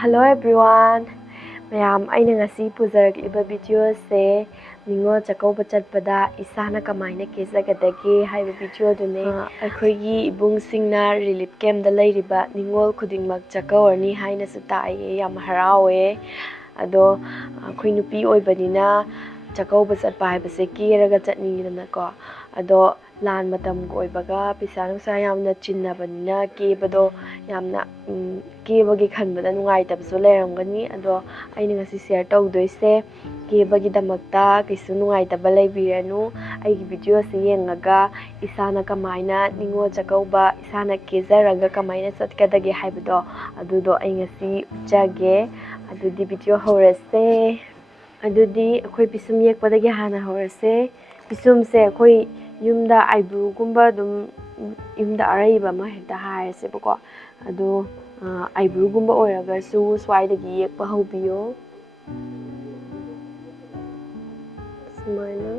Hello everyone. Mayam aina ngasi pujarakliba video se ningol chakauba chatpada isana kamaina kejagadage haiba video dune akhoi ibung singna relief camp da lairiba ningol khudingmak chakawarni haina su taiye yam harawe ado akhoi nupi oibanina chakauba chatpa haibase keraga chatningidana ko ado lan matam ko oibaga pisa nusa yamna chinnabanina kebado yamna kebagi khanbada nungaitabsu leiramgani ado aina ngasi share tawdoise kebagi damakta kisu nungaitaba leibiranu aigi video se yengaga isana kamaina ningol chakauba isana kezaraga kamaina chatkadage haibado adudo ai ngasi jage adudi video horase adudi akhoi pisum yekpadage hana horase pisum se akhoi yumda aibru gumba dum yumda araiba ma hekta hairase bako ado aibru gumba oiragasu swaidagi yekpa haubiyo sumaina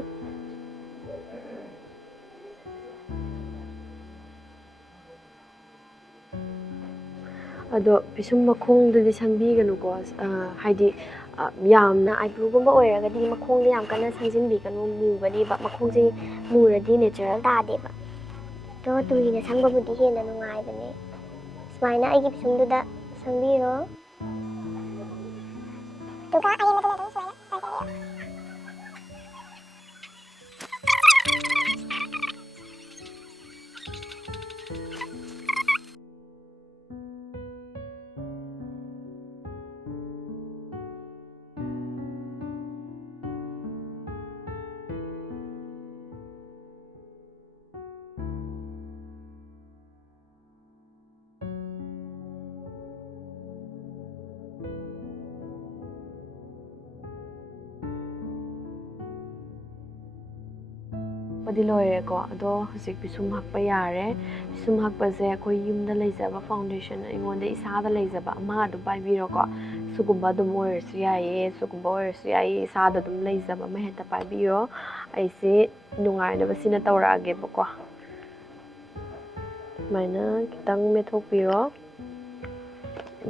ado pisum makhongdadi sangbiganu ko haidi yamna aibru gumba oiragadi makhongdi yam kana sangjinbiganu mugani ba makhongji muradi natural tadeba to tuina sangbabudi hena nungaibane sumaina aigi pisumduda sangbiro tuga ayi madula dum sumaina sangbiro padi loire ko ado husik pisum hakpa yare pisum hakpa se akhoi yumda leijaba foundation ingonda isada leijaba ama adu paibiro ko sugumba dum oirasu yaye sugumba oirasu yaye isada dum leijaba ma heta paibiro aise nungaina basina tawrage bako maina kitang methokpiro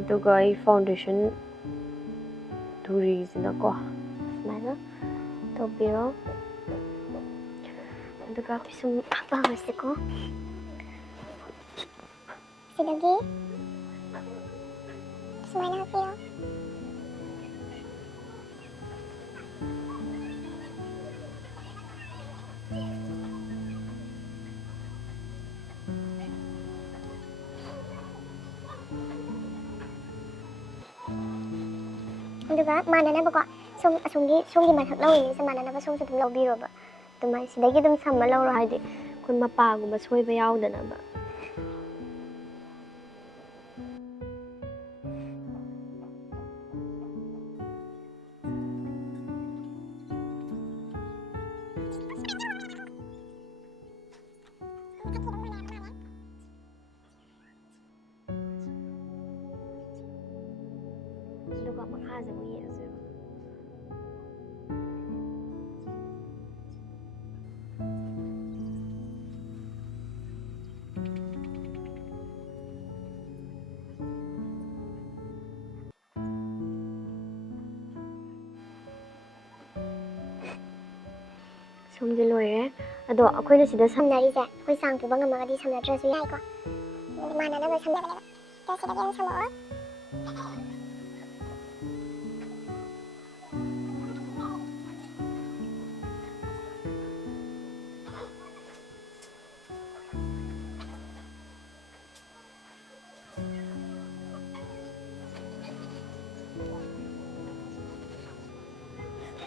duga ai foundation thuri sina ko maina topiro duga pisum apa masiko sidagi sumaina hapiro duga manana bako sum asunggi mathak lawini se manana ba sum su dum lawbiro ba tumai sidagi dum samma lawro haidi kun mapa gumba soiba yaudana ba duga makhaja mu yesu somdi loire ado akhoi sida samnari se akhoi sang puba ngamagadi samnadrasu yai ko manana ba samdabane to sida gen samo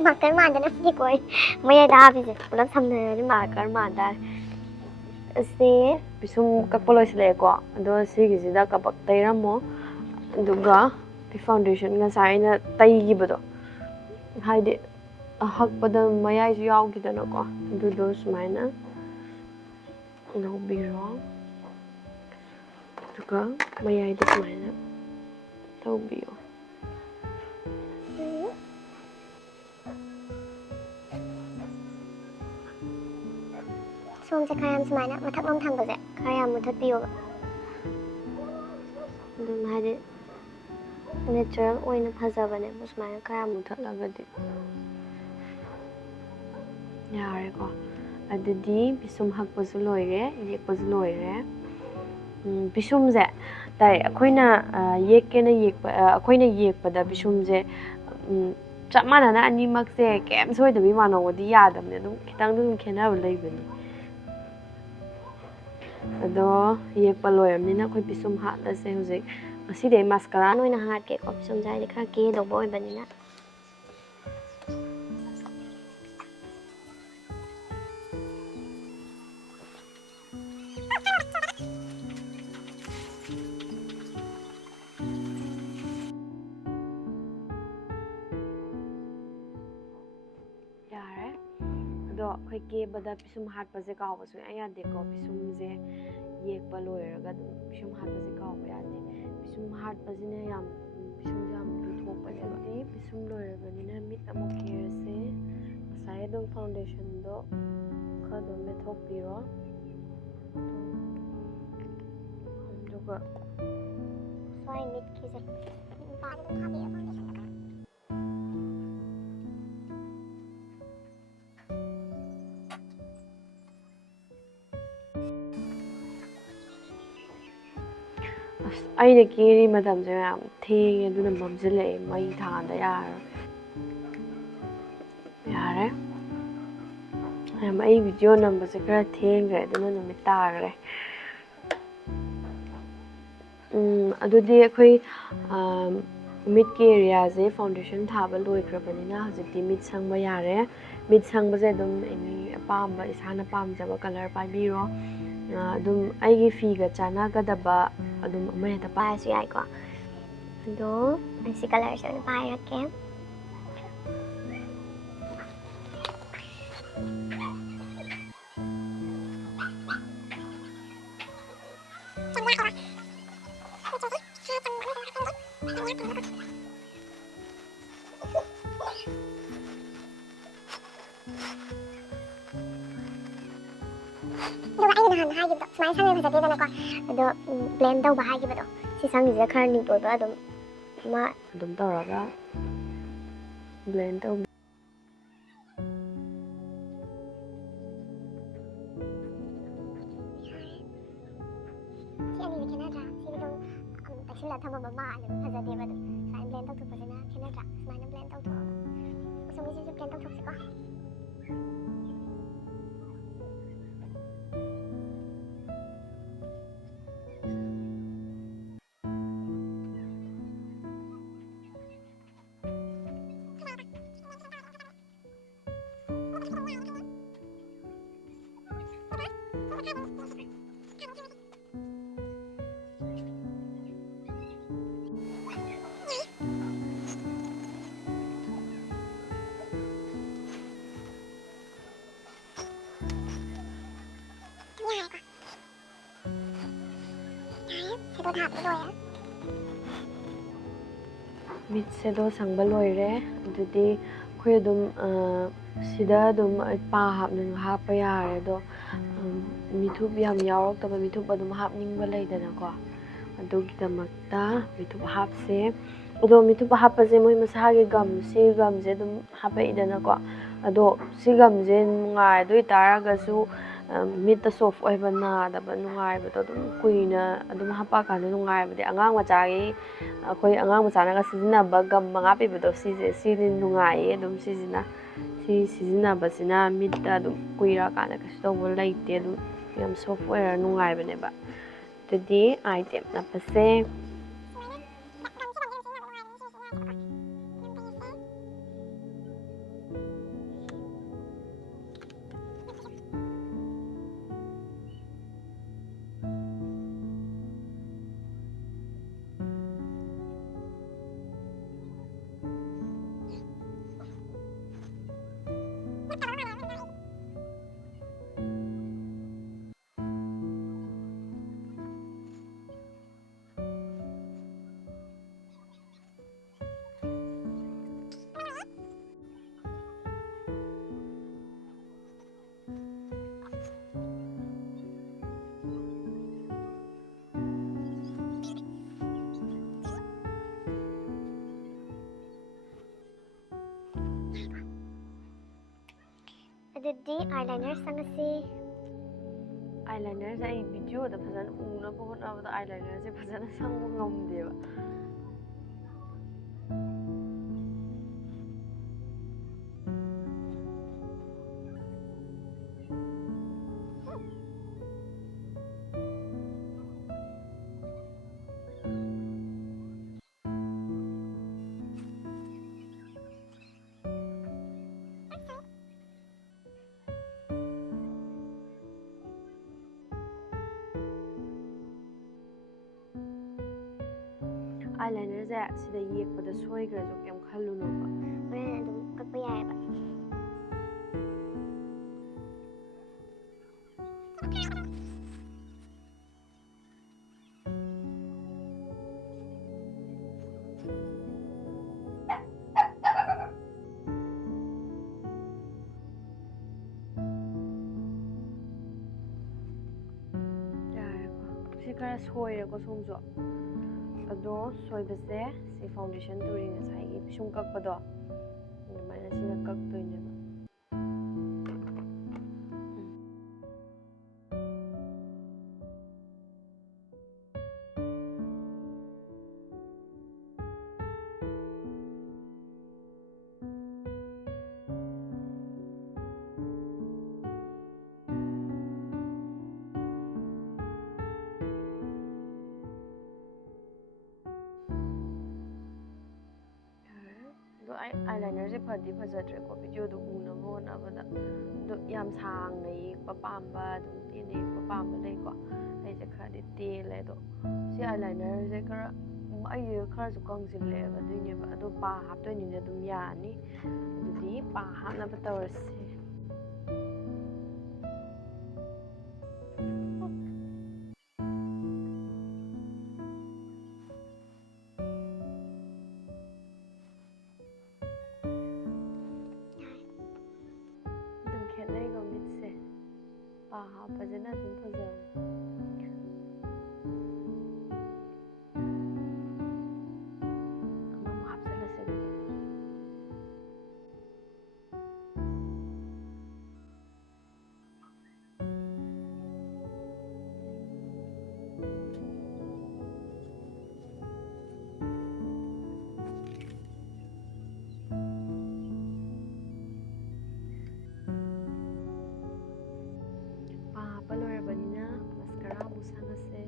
marker mandana ki koi maya da bije pulap samne ni marker manda se pisum kakpolo sile ko ado sigi sida kapak tairamo duga pi foundation nga saina taigibado haide hakpada mayai ju yaugidana ko dudo sumaina nobiro duga mayai da sumaina tawbiyo somse khayam sumaina mathak lom thangbaje khayam muthat piyo dum hade natural ꯑꯣꯏꯅ ꯐꯖꯕꯅꯦꯕ ꯁꯨꯃꯥꯏꯅ ꯈꯔ ꯃꯨꯊꯠꯂꯒꯗꯤ ꯌꯥꯔꯦꯀꯣ ꯑꯗꯨꯗꯤ ꯄꯤꯁꯨꯝ ꯍꯛꯄꯁꯨ ꯂꯣꯏꯔꯦ ꯌꯦꯛꯄꯁꯨ ꯂꯣꯏꯔꯦ ꯄꯤꯁꯨꯝꯁꯦ direct ꯑꯩꯈꯣꯏꯅ ꯑꯩꯈꯣꯏꯅ ꯌꯦꯛꯄꯗ ꯄꯤꯁꯨꯝꯁꯦ ꯆꯞ ꯃꯥꯟꯅꯅ ꯑꯅꯤꯃꯛꯁꯦ ꯀꯩꯝ ꯁꯣꯏꯗꯕꯤ ꯃꯥꯟꯅꯧꯕꯗꯤ ꯌꯥꯗꯕꯅꯦ ꯑꯗꯨꯝ ꯈꯤꯇꯪ ꯑꯗꯨꯝ ꯈꯦꯠꯅꯕ ꯂꯩꯕꯅꯤ ꯑꯗꯣ ꯌꯦꯛꯄ ꯂꯣꯏꯔꯕꯅꯤꯅ ꯑꯩꯈꯣꯏ ꯄꯤꯁꯨꯝ ꯍꯥꯠꯂꯁꯦ ꯍꯧꯖꯤꯛ ꯉꯁꯤꯗꯤ ꯑꯩ ꯃꯥꯁꯀꯔꯥ ꯑꯣꯏꯅ ꯍꯥꯠꯀꯦꯀꯣ ꯄꯤꯁꯨꯝꯁꯦ ꯍꯥꯏꯗꯤ ꯈꯔ ꯀꯦꯗꯧꯕ ꯑꯣꯏꯕꯅꯤꯅ ꯌꯥꯔꯦ ꯑꯗꯣ ꯑꯩꯈꯣꯏ ꯀꯦꯕꯗ ꯄꯤꯁꯨꯝ ꯍꯥꯠꯄꯁꯦ ꯀꯥꯎꯕ ꯁꯨꯡꯌꯥ ꯌꯥꯗꯦꯀꯣ ꯄꯤꯁꯨꯝꯁꯦ ꯌꯦꯛꯄ ꯂꯣꯏꯔꯒ ꯑꯗꯨꯝ ꯄꯤꯁꯨꯝ ꯍꯥꯠꯄꯁꯦ ꯀꯥꯎꯕ ꯌꯥꯗꯦ ꯄꯤꯁꯨꯝ ꯍꯥꯠꯄꯁꯤꯅ ꯄꯤꯁꯨꯝꯁꯦ ꯌꯥꯝ ꯂꯨꯊꯣꯛꯄꯅꯦꯕ ꯄꯤꯁꯨꯝ ꯂꯣꯏꯔꯕꯅꯤꯅ ꯃꯤꯠ ꯑꯃꯨꯛ ꯀꯦꯔꯁꯦ ꯉꯁꯥꯏ ꯑꯗꯨꯝ ꯐꯥꯎꯟꯗꯦꯁꯟꯗꯣ ꯈꯔ ꯑꯗꯨꯝ ꯃꯦꯠꯊꯣꯛꯄꯤꯔꯣ ꯑꯗꯨꯒ ꯁ꯭ꯋꯥꯏ ꯃꯤꯠꯀꯤꯁꯦ ꯅꯨꯄꯥꯗ ꯑꯗꯨꯝ ꯊꯥꯕꯤꯔꯣ ꯐꯥꯎꯟꯗꯦꯁꯟꯗ ꯈꯔ ꯑꯁ ꯑꯩꯅ ꯀꯦꯔꯤ ꯃꯇꯝꯁꯦ ꯌꯥꯝ ꯊꯦꯡꯉꯦ ꯑꯗꯨꯅ ꯃꯝꯁꯤꯜꯂꯛꯑꯦ ꯃꯩ ꯊꯥꯟꯗ ꯌꯥꯔꯔꯣꯏ ꯌꯥꯔꯦ ꯑꯩ ꯚꯤꯗꯤꯑꯣ ꯅꯝꯕꯁꯦ ꯈꯔ ꯊꯦꯡꯈ꯭ꯔꯦ ꯑꯗꯨꯅ ꯅꯨꯃꯤꯠ ꯇꯥꯈ꯭ꯔꯦ ꯑꯗꯨꯗꯤ ꯑꯩꯈꯣꯏ ꯃꯤꯠꯀꯤ ꯑꯦꯔꯤꯌꯥꯁꯦ ꯐꯥꯎꯟꯗꯦꯁꯟ ꯊꯥꯕ ꯂꯣꯏꯈ꯭ꯔꯕꯅꯤꯅ ꯍꯧꯖꯤꯛꯇꯤ ꯃꯤꯠ ꯁꯪꯕ ꯌꯥꯔꯦ ꯃꯤꯠ ꯁꯪꯕꯁꯦ ꯑꯗꯨꯝ ꯑꯦꯅꯤ ꯑꯄꯥꯝꯕ ꯏꯁꯥꯅ ꯄꯥꯝꯖꯕ ꯀꯂꯔ ꯄꯥꯏꯕꯤꯔꯣ ꯑꯗꯨꯝ ꯑꯩꯒꯤ ꯐꯤꯒ ꯆꯥꯟꯅꯒꯗꯕ ꯑꯗꯨꯝ ꯑꯃꯍꯦꯛꯇ ꯄꯥꯏꯔꯁꯨ ꯌꯥꯏꯀꯣ ꯑꯗꯣ ꯑꯩ ꯁꯤ ꯀꯂꯔꯁꯦ ꯑꯣꯏꯅ ꯄꯥꯏꯔꯛꯀꯦ ꯑꯗꯨꯒ ꯑꯩꯅ ꯅꯍꯥꯟ ꯍꯥꯏꯈꯤꯕꯗꯣ ꯁꯨꯃꯥꯏꯅ ꯁꯪꯉ ꯐꯖꯗꯦꯗꯅꯀꯣ ꯑꯗꯣ ꯕ꯭ꯂꯦꯟ ꯇꯧꯕ ꯍꯥꯏꯈꯤꯕꯗꯣ ꯁꯤ ꯁꯪꯉꯤꯁꯦ ꯈꯔ ꯅꯤꯠ ꯑꯣꯏꯕ ꯑꯗꯨꯝ ꯇꯧꯔꯒ ꯕ꯭ꯂꯦꯟ ꯇꯧꯕꯤ ꯁꯤ ꯑꯅꯤꯁꯦ ꯈꯦꯠꯅꯗ꯭ꯔꯥ ꯁꯤꯗꯤ ꯑꯗꯨꯝ ꯇꯩꯁꯤꯜꯂ ꯊꯝꯃꯝꯕ ꯃꯥꯜꯂꯦꯕ ꯐꯖꯗꯦꯕ ꯑꯗꯨꯝ ꯁꯨꯃꯥꯏꯅ ꯕ꯭ꯂꯦꯟ ꯇꯧꯊꯣꯛꯄꯁꯤꯅ ꯈꯦꯠꯅꯗ꯭ꯔꯥ ꯁꯨꯃꯥꯏꯅ ꯕ꯭ꯂꯦꯟ ꯇꯧꯊꯣꯛꯑꯒ ꯑꯁꯣꯝꯒꯤꯁꯤꯁꯨ ꯕ꯭ꯂꯦꯟ ꯇꯧꯊꯣꯛꯁꯤꯀꯣ ꯃꯤꯠ ꯁꯦꯗꯣ ꯁꯪꯕ ꯂꯣꯏꯔꯦ ꯑꯗꯨꯗꯤ ꯑꯩꯈꯣꯏ ꯑꯗꯨꯝ ꯁꯤꯗ ꯑꯗꯨꯝ ꯄꯥ ꯍꯥꯞꯅꯤꯡꯕ ꯍꯥꯞꯄ ꯌꯥꯔꯦ ꯑꯗꯣ ꯃꯤꯊꯨꯞ ꯌꯥꯝ ꯌꯥꯎꯔꯛꯇꯕ ꯃꯤꯊꯨꯞ ꯑꯗꯨꯝ ꯍꯥꯞꯅꯤꯡꯕ ꯂꯩꯗꯅꯀꯣ ꯑꯗꯨꯒꯤꯗꯃꯛꯇ ꯃꯤꯊꯨꯞ ꯍꯥꯞꯁꯦ ꯑꯗꯣ ꯃꯤꯊꯨꯞ ꯍꯥꯞꯄꯁꯦ ꯃꯣꯏ ꯃꯁꯥꯒꯤ ꯁꯤ ꯒꯝꯁꯦ ꯑꯗꯨꯝ ꯍꯥꯞꯄꯛꯏꯗꯅꯀꯣ ꯑꯗꯣ ꯁꯤ ꯒꯝꯁꯦ ꯅꯨꯡꯉꯥꯏꯗꯣꯏ ꯇꯥꯔꯒꯁꯨ ꯃꯤꯠꯇ ꯁꯣꯐ ꯑꯣꯏꯕ ꯅꯥꯗꯕ ꯅꯨꯡꯉꯥꯏꯕꯗꯣ ꯑꯗꯨꯝ ꯀꯨꯏꯅ ꯑꯗꯨꯝ ꯍꯥꯞꯄꯛꯑꯀꯥꯟꯗ ꯅꯨꯡꯉꯥꯏꯕꯗꯤ ꯑꯉꯥꯡ ꯃꯆꯥꯒꯤ ꯑꯩꯈꯣꯏ ꯑꯉꯥꯡ ꯃꯆꯥꯅꯒ ꯁꯤꯖꯤꯟꯅꯕ ꯒꯝ 5 ꯄꯤꯕꯗꯣ ꯁꯤꯗꯤ ꯅꯨꯡꯉꯥꯏꯌꯦ ꯑꯗꯨꯝ ꯁꯤ ꯁꯤꯖꯤꯟꯅꯕꯁꯤꯅ ꯃꯤꯠꯇ ꯑꯗꯨꯝ ꯀꯨꯏꯔꯛꯑꯀꯥꯟꯗ ꯀꯩꯁꯨ ꯇꯧꯕ ꯂꯩꯇꯦ ꯑꯗꯨꯝ ꯌꯥꯝ ꯁꯣꯐ ꯑꯣꯏꯔ ꯅꯨꯡꯉꯥꯏꯕꯅꯦꯕ ꯑꯗꯨꯗꯤ ꯑꯥꯏꯇꯦꯝ ꯅꯞꯄꯁꯦ ꯑꯗꯨꯗꯤ ꯑꯥꯏꯂꯥꯏꯅꯔ ꯁꯪꯉꯁꯤ ꯑꯥꯏꯂꯥꯏꯅꯔꯁꯦ ꯑꯩ ꯚꯤꯗꯤꯑꯣꯗ ꯐꯖꯅ ꯎꯅꯕ ꯍꯣꯠꯅꯕꯗ ꯑꯥꯏꯂꯥꯏꯅꯔꯁꯦ ꯐꯖꯅ ꯁꯪꯕ ꯉꯝꯗꯦꯕ ꯑꯥꯏꯂꯥꯏꯅꯔꯁꯦ ꯁꯤꯗ ꯌꯦꯛꯄꯗ ꯁꯣꯏꯈ꯭ꯔꯁꯨ ꯀꯩꯝ ꯈꯜꯂꯨꯅꯣꯕ ꯍꯣꯔꯦꯟ ꯑꯗꯨꯝ ꯀꯛꯄ ꯌꯥꯏꯑꯕ ꯌꯥꯔꯦꯀꯣ ꯁꯤ ꯈꯔ ꯁꯣꯏꯔꯦꯀꯣ ꯁꯣꯝꯁꯨ ꯑꯗꯣ ꯁꯣꯏꯕꯁꯦ ꯁꯤ ꯐꯥꯎꯟꯗꯦꯁꯟ ꯇꯨꯔꯤ ꯉꯁꯥꯏꯒꯤ ꯄꯤꯁꯨꯝ ꯀꯛꯄꯗꯣ ꯑꯗꯨꯃꯥꯏꯅ ꯁꯤꯅ ꯀꯛꯇꯣꯏꯅꯦꯕ ꯑꯗꯣ ꯑꯩ ꯑꯥꯏꯂꯥꯏꯅꯔꯁꯦ ꯐꯗꯤ ꯐꯖꯗ꯭ꯔꯦꯀꯣ ꯚꯤꯗꯤꯑꯣꯗꯣ ꯎꯅꯕ ꯍꯣꯠꯅꯕꯗ ꯑꯗꯣ ꯌꯥꯝ ꯁꯥꯡꯅ ꯌꯦꯛꯄ ꯄꯥꯝꯕ ꯑꯗꯨꯝ ꯇꯦꯟꯅ ꯌꯦꯛꯄ ꯄꯥꯝꯕ ꯂꯩꯀꯣ ꯑꯩꯁꯦ ꯈꯔꯗꯤ ꯇꯦꯜꯂꯦ ꯑꯗꯣ ꯁꯤ ꯑꯥꯏꯂꯥꯏꯅꯔꯁꯦ ꯈꯔ ꯑꯩꯁꯦ ꯈꯔꯁꯨ ꯀꯪꯁꯤꯜꯂꯛꯑꯦꯕ ꯑꯗꯨꯏꯅꯦꯕ ꯑꯗꯣ ꯄꯥ ꯍꯥꯞꯇꯣꯏꯅꯤꯅ ꯑꯗꯨꯝ ꯌꯥꯅꯤ ꯑꯗꯨꯗꯤ ꯄꯥ ꯍꯥꯞꯅꯕ ꯇꯧꯔꯁꯤ ꯑꯗꯨꯝ ꯈꯦꯠꯅꯩꯀꯣ ꯃꯤꯠꯁꯦ ꯄꯥ ꯍꯥꯞꯄꯁꯤꯅ ꯑꯗꯨꯝ ꯐꯖꯕꯅꯦ ꯑꯃꯃꯨꯛ ꯍꯥꯞꯆꯤꯜꯂꯁꯦ ꯑꯗꯨꯗꯤ ꯄꯥ ꯍꯥꯞꯄ ꯂꯣꯏꯔꯕꯅꯤꯅ ꯃꯁꯀꯔꯥ ꯑꯃꯨꯛ ꯁꯪꯉꯁꯦ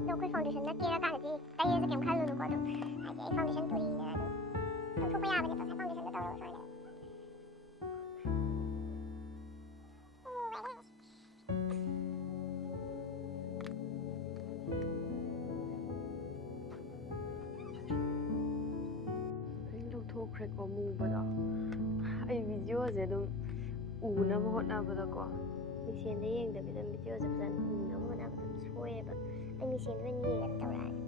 ꯑꯗꯣ ꯑꯩꯈꯣꯏ ꯐꯥꯎꯟꯗꯦꯁꯟꯅ ꯀꯦꯔꯀꯥꯟꯗꯗꯤ ꯇꯩꯔꯁꯨ ꯀꯩꯝ ꯈꯜꯂꯨꯅꯨꯀꯣ ꯑꯗꯨꯝ ꯍꯥꯏꯗꯤ ꯑꯩ ꯐꯥꯎꯟꯗꯦꯁꯟ ꯇꯨꯔꯤꯅ ꯑꯗꯨꯝ ꯇꯧꯊꯣꯛꯄ ꯌꯥꯕꯅꯦ ꯉꯁꯥꯏ ꯐꯥꯎꯟꯗꯦꯁꯟꯗ ꯇꯧꯔꯒ ꯁꯣꯏꯅ ꯑꯩ ꯂꯧꯊꯣꯛꯈ꯭ꯔꯦꯀꯣ ꯃꯨꯕꯗꯣ ꯑꯩ ꯚꯤꯗꯤꯑꯣꯁꯦ ꯑꯗꯨꯝ ꯎꯅꯕ ꯍꯣꯠꯅꯕꯗꯀꯣ ꯃꯤꯡꯁꯦꯟꯗ ꯌꯦꯡꯗꯕꯤꯗ ꯚꯤꯗꯤꯑꯣꯁꯦ ꯐꯖꯅ ꯎꯅꯕ ꯍꯣꯠꯅꯕꯗ ꯁꯣꯏꯑꯦꯕ ꯑꯩ ꯃꯤꯡꯁꯦꯟꯗ ꯑꯣꯏꯅ ꯌꯦꯡꯉꯒ ꯇꯧꯔꯛꯑꯅꯤ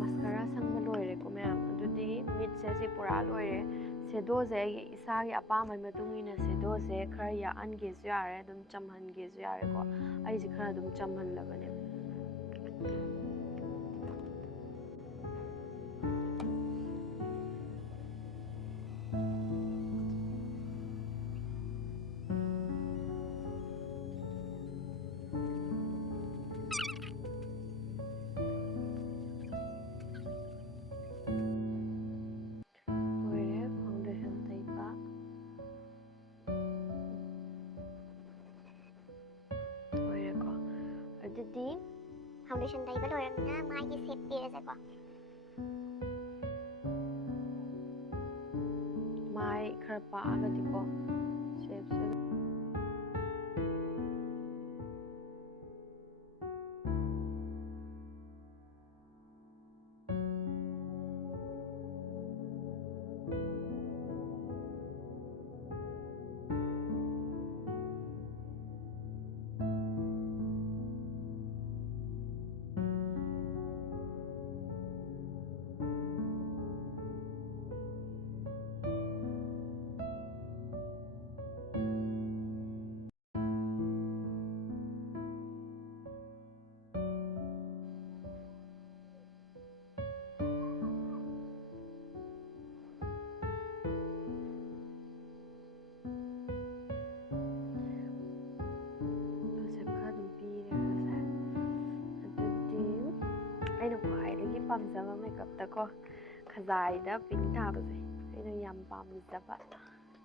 ꯃꯁꯀꯔꯥ ꯁꯪꯕ ꯂꯣꯏꯔꯦꯀꯣ ꯃꯌꯥꯝ ꯑꯗꯨꯗꯤ ꯃꯤꯠꯁꯦ ꯁꯤ ꯄꯨꯔꯥ ꯂꯣꯏꯔꯦ ꯁꯦꯗꯣꯁꯦ ꯑꯩꯒꯤ ꯏꯁꯥꯒꯤ ꯑꯄꯥꯝꯕꯒꯤ ꯃꯇꯨꯡ ꯏꯟꯅ ꯁꯦꯗꯣꯁꯦ ꯈꯔ ꯌꯥꯛꯍꯟꯒꯦꯁꯨ ꯌꯥꯔꯦ ꯑꯗꯨꯝ ꯆꯝꯍꯟꯒꯦꯁꯨ ꯌꯥꯔꯦꯀꯣ ꯑꯩꯁꯦ ꯈꯔ ꯑꯗꯨꯝ ꯆꯝꯍꯜꯂꯕꯅꯦ ꯂꯣꯏꯔꯦ ꯐꯥꯎꯟꯗꯦꯁꯟ ꯇꯩꯕ ꯂꯣꯏꯔꯦꯀꯣ ꯑꯗꯨꯗꯤ ꯐꯥꯎꯟꯗꯦꯁꯟ ꯇꯩꯕ ꯂꯣꯏꯔꯕꯅꯤꯅ ꯃꯥꯏꯒꯤ ꯁꯦꯞ ꯄꯤꯔꯁꯦꯀꯣ ꯃꯥꯏ ꯈꯔ ꯄꯥꯛꯑꯒꯗꯤꯀꯣ ꯁꯦꯞꯁꯦ ꯑꯩꯅ ꯈ꯭ꯋꯥꯏꯗꯒꯤ ꯄꯥꯝꯖꯕ ꯃꯦꯀꯞꯇꯀꯣ ꯈꯖꯥꯏꯗ ꯄꯤꯡ ꯊꯥꯕꯁꯦ ꯑꯩꯅ ꯌꯥꯝ ꯄꯥꯝꯖꯕ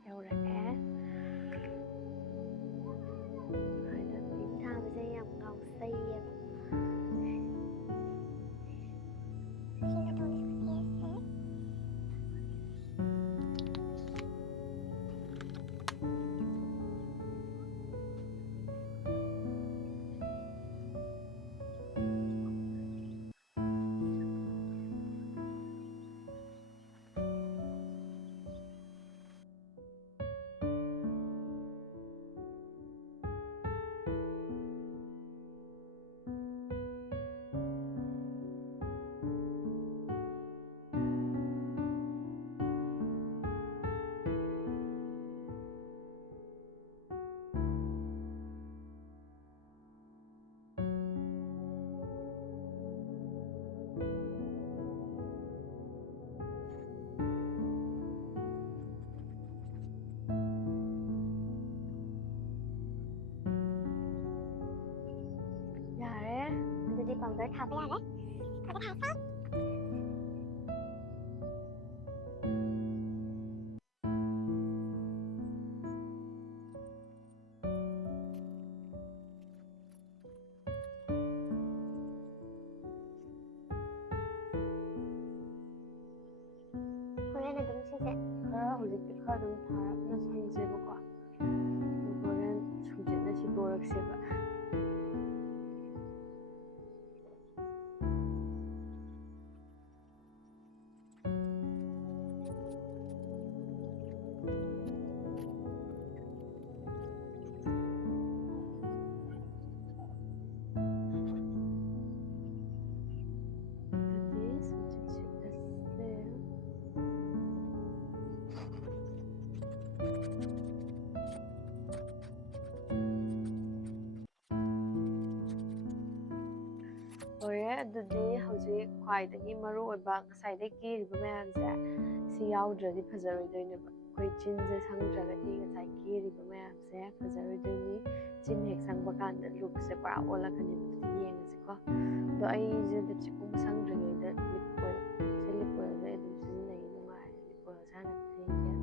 ꯌꯧꯔꯛꯑꯦ ꯈꯖꯥꯏꯗ ꯄꯤꯡ ꯊꯥꯕꯁꯦ ꯌꯥꯝ ꯉꯥꯎꯖꯩꯌꯦꯕ Finger tone इसका फेस है ꯌꯥꯔꯦ ꯑꯗꯨꯗꯤ ꯄꯥꯎꯗꯔ ꯊꯥꯕ ꯌꯥꯔꯦ ꯄꯥꯎꯗꯔ ꯊꯥꯁꯦ ꯍꯣꯔꯦꯟ ꯑꯗꯨꯝ ꯁꯤꯁꯦ ꯈꯔ ꯍꯧꯖꯤꯛꯇꯤ ꯈꯔ ꯑꯗꯨꯝ ꯊꯥꯔꯞꯅ ꯁꯪꯁꯦꯕꯀꯣ ꯑꯗꯨ ꯍꯣꯔꯦꯟ ꯁꯨꯝꯖꯤꯠꯅ ꯁꯤꯗꯣꯔꯛꯁꯦꯕ ꯑꯗꯨꯗꯤ ꯁꯨꯝꯖꯤꯠ ꯁꯤꯠꯂꯁꯦ ꯂꯣꯏꯔꯦ ꯑꯗꯨꯗꯤ ꯍꯧꯖꯤꯛ ꯈ꯭ꯋꯥꯏꯗꯒꯤ ꯃꯔꯨ ꯑꯣꯏꯕ ꯉꯁꯥꯏꯗꯒꯤ ꯀꯦꯔꯤꯕ ꯃꯌꯥꯝꯁꯦ ꯁꯤ ꯌꯥꯎꯗ꯭ꯔꯗꯤ ꯐꯖꯔꯣꯏꯗꯣꯏꯅꯦꯕ ꯑꯩꯈꯣꯏ ꯆꯤꯟꯁꯦ ꯁꯪꯗ꯭ꯔꯒꯗꯤ ꯉꯁꯥꯏ ꯀꯦꯔꯤꯕ ꯃꯌꯥꯝꯁꯦ ꯐꯖꯔꯣꯏꯗꯣꯏꯅꯤ ꯆꯤꯟ ꯍꯦꯛ ꯁꯪꯕ ꯀꯥꯟꯗ ꯂꯨꯛꯁꯦ ꯄꯨꯔꯥ ꯑꯣꯜꯂꯛꯀꯅꯦꯕ ꯑꯗꯨꯗꯤ ꯌꯦꯡꯉꯁꯤꯀꯣ ꯑꯗꯣ ꯑꯩꯁꯦ ꯂꯤꯞꯁꯇꯤꯛꯀꯨꯝꯕ ꯁꯪꯗ꯭ꯔꯤꯉꯩꯗ ꯂꯤꯞ ꯑꯣꯏꯜ ꯂꯤꯞ ꯑꯣꯏꯜꯁꯦ ꯑꯗꯨꯝ ꯁꯤꯖꯤꯟꯅꯩ ꯅꯨꯡꯉꯥꯏ ꯂꯤꯞ ꯑꯣꯏꯜꯁꯦ ꯍꯥꯟꯅ ꯇꯩꯒꯦ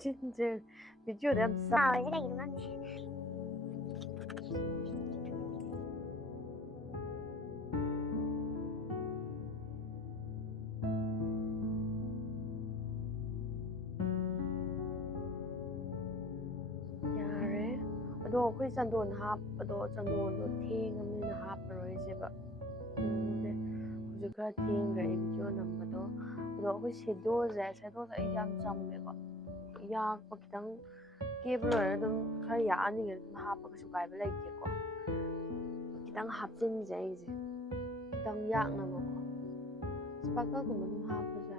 ꯆꯤꯟꯁꯦ ꯚꯤꯗꯤꯑꯣꯗ ꯌꯥꯝ ꯄꯥꯎꯔꯤꯁꯦ ꯀꯩꯒꯤꯅꯣ ꯈꯪꯗꯦ ꯌꯥꯔꯦ ꯑꯗꯣ ꯑꯩꯈꯣꯏ ꯆꯟꯗꯣꯟ ꯍꯥꯞꯄꯗꯣ ꯆꯟꯗꯣꯟꯗꯣ ꯊꯦꯡꯉꯕꯅꯤꯅ ꯍꯥꯞꯄꯔꯣꯏꯁꯦꯕ ꯍꯧꯖꯤꯛ ꯈꯔ ꯊꯦꯡꯈ꯭ꯔꯦ ꯚꯤꯗꯤꯑꯣ ꯅꯝꯕꯗꯣ ꯑꯗꯣ ꯑꯩꯈꯣꯏ ꯁꯦꯗꯣꯁꯦ ꯑꯩ ꯌꯥꯝ ꯆꯝꯃꯦꯀꯣ ꯌꯥꯛꯄ ꯈꯤꯇꯪ ꯀꯦꯕ ꯂꯣꯏꯔꯒ ꯑꯗꯨꯝ ꯈꯔ ꯌꯥꯛꯑꯅꯤꯉꯩ ꯑꯗꯨꯝ ꯍꯥꯞꯄ ꯀꯩꯁꯨ ꯀꯥꯏꯕ ꯂꯩꯇꯦꯀꯣ ꯈꯤꯇꯪ ꯍꯥꯞꯆꯤꯟꯁꯦ ꯑꯩꯁꯦ ꯈꯤꯇꯪ ꯌꯥꯛꯅꯕꯀꯣ ꯁ꯭ꯄꯥꯔꯀꯜꯒꯨꯝꯕ ꯑꯗꯨꯝ ꯍꯥꯞꯄꯁꯨ ꯌꯥꯏ